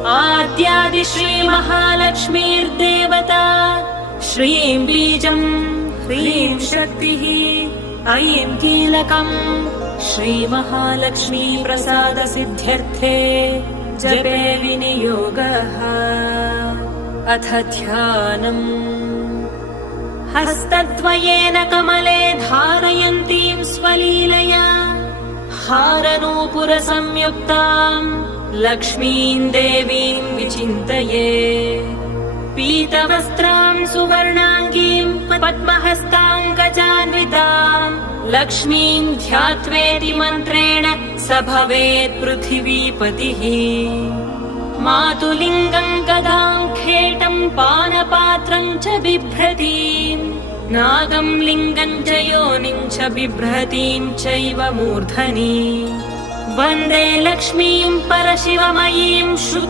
आद्यादि श्रीमहालक्ष्मीर्देवता श्रीं बीजम् ह्रीं शक्तिः ऐं कीलकम् श्रीमहालक्ष्मी प्रसादसिद्ध्यर्थे जपे विनियोगः। अथ ध्यानम्। हस्तद्वयेन कमले धारयन्तीं स्वलीलया हारनूपुरसंयुक्ताम् लक्ष्मीं देवीं विचिन्तये। पीतवस्त्रां सुवर्णाङ्गीं पद्महस्ताङ्गजान्विताम् लक्ष्मीं ध्यात्वेति मन्त्रेण स भवेत् पृथिवीपतिः। मातुलिङ्गम् गदां खेटं पानपात्रं च बिभ्रतीम् नागं लिङ्गं च योनिं च बिभ्रतीं चैव मूर्धनि। वन्दे लक्ष्मीं परशिवमयीं शुद्ध